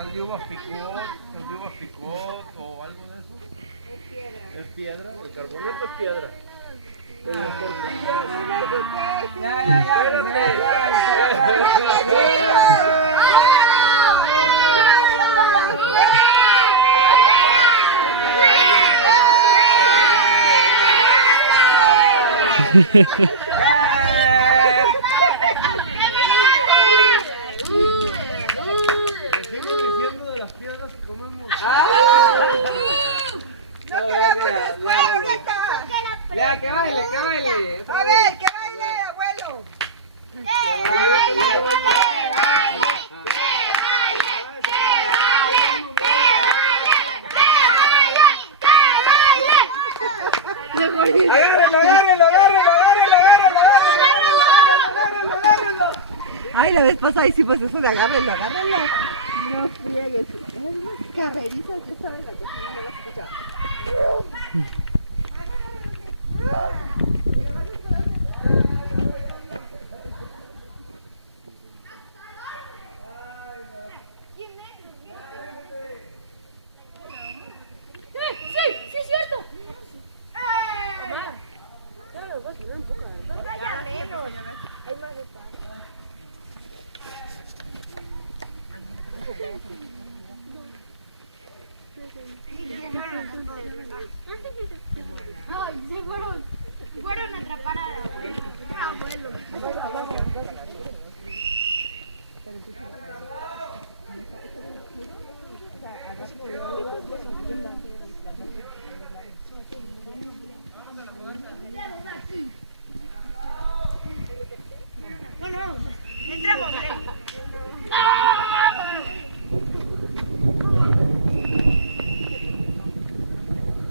sal de uvas picot o algo de eso. Es piedra, el carbonato es piedra. Ay, la vez pasada hicimos eso de agárrenlo. No friegues. Carrerizas, ya sabes la cosa. Ay, se fueron a atrapar a abuelo.